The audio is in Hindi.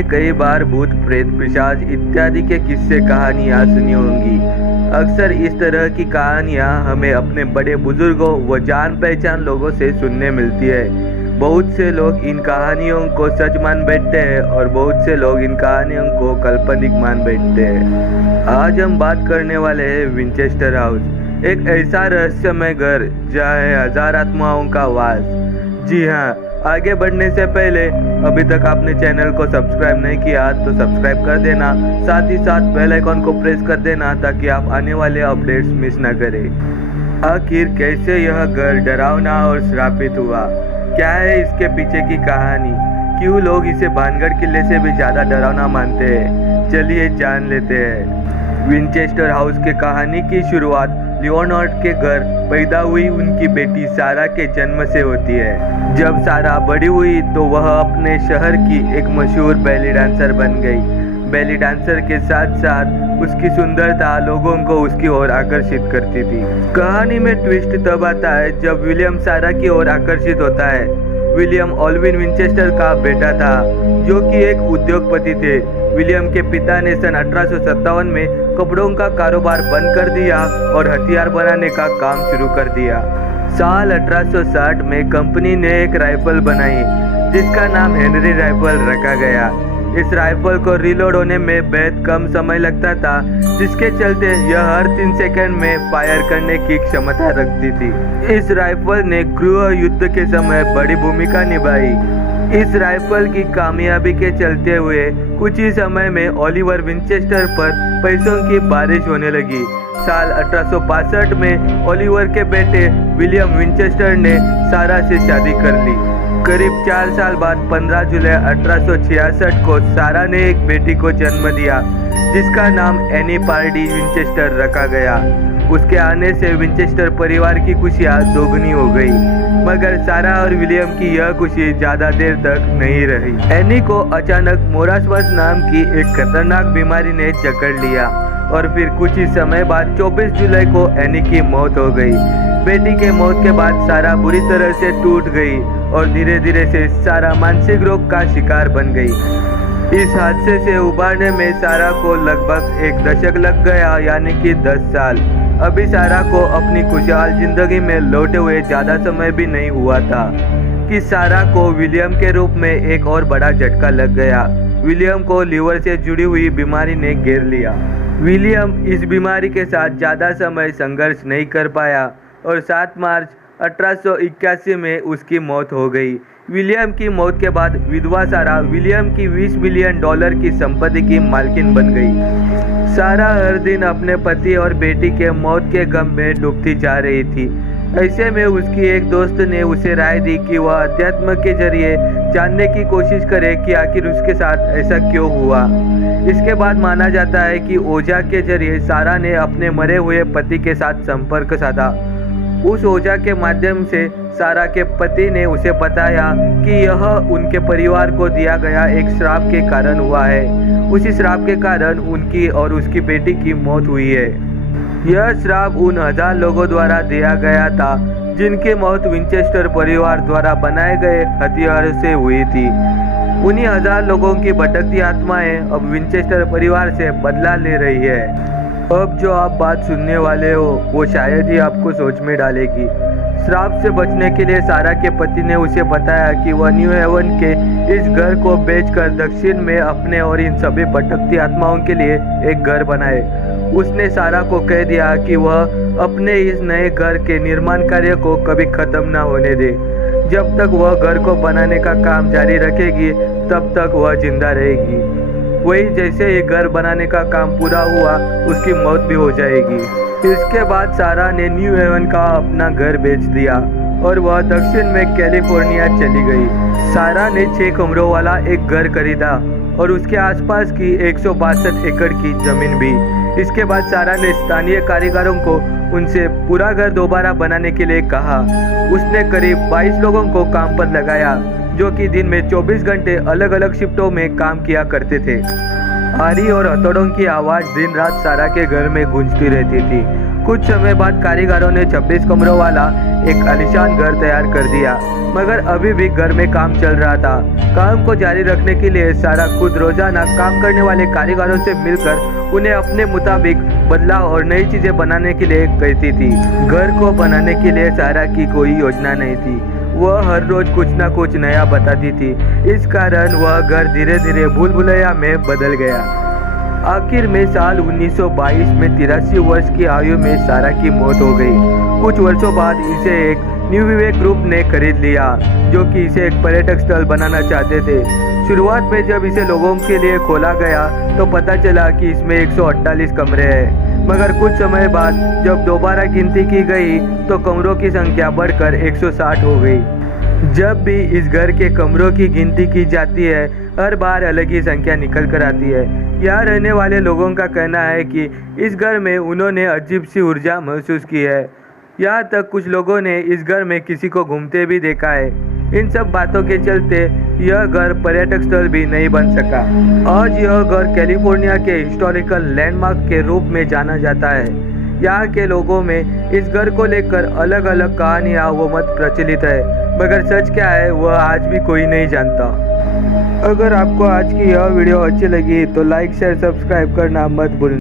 आपने कई बार भूत प्रेत पिशाच इत्यादि के किस्से कहानियाँ सुनी होंगी। अक्सर इस तरह की कहानियाँ हमें अपने बड़े बुजुर्गों व जान पहचान लोगों से सुनने मिलती है। बहुत से लोग इन कहानियों को सच मान बैठते हैं और बहुत से लोग इन कहानियों को काल्पनिक मान बैठते हैं। आज हम बात करने वाले हैं विंचेस्टर हाउस, एक ऐसा रहस्यमय घर जहाँ है हजार आत्माओं का वास। जी हाँ, आगे बढ़ने से पहले अभी तक आपने चैनल को सब्सक्राइब नहीं किया तो सब्सक्राइब कर देना, साथ ही साथ बेल आइकॉन को प्रेस कर देना ताकि आप आने वाले अपडेट्स मिस ना करें। आखिर कैसे यह घर डरावना और श्रापित हुआ, क्या है इसके पीछे की कहानी, क्यों लोग इसे भानगढ़ किले से भी ज़्यादा डरावना मानते हैं, चलिए जान लेते हैं। विंचेस्टर हाउस के कहानी की शुरुआत लियोनार्ड के घर पैदा हुई उनकी बेटी सारा के जन्म से होती है। जब सारा बड़ी हुई तो वह अपने शहर की एक मशहूर बैली डांसर बन गई। बैली डांसर के साथ साथ उसकी सुंदरता लोगों को उसकी ओर आकर्षित करती थी। कहानी में ट्विस्ट तब आता है जब विलियम सारा की ओर आकर्षित होता है। विलियम ऑल्विन विंचेस्टर का बेटा था जो कि एक उद्योगपति थे। विलियम के पिता ने सन 1857 में कपड़ों का कारोबार बंद कर दिया और हथियार बनाने का काम शुरू कर दिया। साल 1860 में कंपनी ने एक राइफल बनाई जिसका नाम हेनरी राइफल रखा गया। इस राइफल को रिलोड होने में बेहद कम समय लगता था, जिसके चलते यह हर 3 सेकंड में फायर करने की क्षमता रखती थी। इस राइफल ने गृह युद्ध के समय बड़ी भूमिका निभाई। इस राइफल की कामयाबी के चलते हुए कुछ ही समय में ओलिवर विंचेस्टर पर पैसों की बारिश होने लगी। साल 1862 में ओलिवर के बेटे विलियम विंचेस्टर ने सारा से शादी कर ली। करीब 4 साल बाद 15 जुलाई 1866 को सारा ने एक बेटी को जन्म दिया जिसका नाम एनी पार्डी विंचेस्टर रखा गया। उसके आने से विंचेस्टर परिवार की खुशियाँ दोगुनी हो गई, मगर सारा और विलियम की यह खुशी ज्यादा देर तक नहीं रही। एनी को अचानक मोरासमस नाम की एक खतरनाक बीमारी ने जकड़ लिया और फिर कुछ ही समय बाद 24 जुलाई को एनी की मौत हो गई। बेटी के मौत के बाद सारा बुरी तरह से टूट गई और धीरे धीरे से सारा मानसिक रोग का शिकार बन गई। इस हादसे से उबारने में सारा को लगभग 1 दशक लग गया, यानी कि 10 साल। अभी सारा को अपनी खुशहाल जिंदगी में लौटे हुए ज़्यादा समय भी नहीं हुआ था कि सारा को विलियम के रूप में एक और बड़ा झटका लग गया। विलियम को लीवर से जुड़ी हुई बीमारी ने घेर लिया। विलियम इस बीमारी के साथ ज़्यादा समय संघर्ष नहीं कर पाया और 7 मार्च 1881 में उसकी मौत हो गई। विलियम की मौत के बाद विधवा सारा विलियम की $20 मिलियन की संपत्ति की मालकिन बन गई। सारा हर दिन अपने पति और बेटी के मौत के गम में डूबती जा रही थी। ऐसे में उसकी एक दोस्त ने उसे राय दी कि वह अध्यात्म के जरिए जानने की कोशिश करे कि आखिर उसके साथ ऐसा क्यों हुआ। इसके बाद माना जाता है कि ओझा के जरिए सारा ने अपने मरे हुए पति के साथ संपर्क साधा। उस ओझा के माध्यम से सारा के पति ने उसे बताया कि यह उनके परिवार को दिया गया एक श्राप के कारण हुआ है। उसी श्राप के कारण उनकी और उसकी बेटी की मौत हुई है। यह श्राप उन 1000 लोगों द्वारा दिया गया था जिनकी मौत विंचेस्टर परिवार द्वारा बनाए गए हथियारों से हुई थी। उन्हीं 1000 लोगों की भटकती आत्माएं अब विंचेस्टर परिवार से बदला ले रही है। अब जो आप बात सुनने वाले हो वो शायद ही आपको सोच में डालेगी। श्राप से बचने के लिए सारा के पति ने उसे बताया कि वह न्यू हेवन के इस घर को बेचकर दक्षिण में अपने और इन सभी भटकती आत्माओं के लिए एक घर बनाए। उसने सारा को कह दिया कि वह अपने इस नए घर के निर्माण कार्य को कभी खत्म ना होने दे। जब तक वह घर को बनाने का काम जारी रखेगी तब तक वह जिंदा रहेगी। वही जैसे ही घर बनाने का काम पूरा हुआ उसकी मौत भी हो जाएगी। इसके बाद सारा ने न्यू हेवन का अपना घर बेच दिया और वह दक्षिण में कैलिफोर्निया चली गई। सारा ने 6 कमरों वाला एक घर खरीदा और उसके आसपास की 162 एकड़ की जमीन भी। इसके बाद सारा ने स्थानीय कारीगरों को उनसे पूरा घर दोबारा बनाने के लिए कहा। उसने करीब 22 लोगों को काम पर लगाया जो कि दिन में 24 घंटे अलग अलग शिफ्टों में काम किया करते थे। आरी और हथौड़ों की आवाज़ दिन रात सारा के घर में गूंजती रहती थी। कुछ समय बाद कारीगरों ने 26 कमरों वाला एक आलीशान घर तैयार कर दिया, मगर अभी भी घर में काम चल रहा था। काम को जारी रखने के लिए सारा खुद रोजाना काम करने वाले कारीगरों से मिलकर उन्हें अपने मुताबिक बदलाव और नई चीजें बनाने के लिए कहती थी। घर को बनाने के लिए सारा की कोई योजना नहीं थी, वह हर रोज कुछ ना कुछ नया बताती थी। इस कारण वह घर धीरे धीरे भूल भुलैया में बदल गया। आखिर में साल 1922 में 83 वर्ष की आयु में सारा की मौत हो गई। कुछ वर्षों बाद इसे एक न्यू विवेक ग्रुप ने खरीद लिया, जो कि इसे एक पर्यटक स्थल बनाना चाहते थे। शुरुआत में जब इसे लोगों के लिए खोला गया तो पता चला कि इसमें 148 कमरे हैं, मगर कुछ समय बाद जब दोबारा गिनती की गई तो कमरों की संख्या बढ़कर 160 हो गई। जब भी इस घर के कमरों की गिनती की जाती है, हर बार अलग ही संख्या निकल कर आती है। यहाँ रहने वाले लोगों का कहना है कि इस घर में उन्होंने अजीब सी ऊर्जा महसूस की है। यहाँ तक कुछ लोगों ने इस घर में किसी को घूमते भी देखा है। इन सब बातों के चलते यह घर पर्यटक स्थल भी नहीं बन सका। आज यह घर कैलिफोर्निया के हिस्टोरिकल लैंडमार्क के रूप में जाना जाता है। यहाँ के लोगों में इस घर को लेकर अलग अलग कहानियाँ व मत प्रचलित है, मगर सच क्या है वह आज भी कोई नहीं जानता। अगर आपको आज की यह वीडियो अच्छी लगी तो लाइक शेयर सब्सक्राइब करना मत भूलना।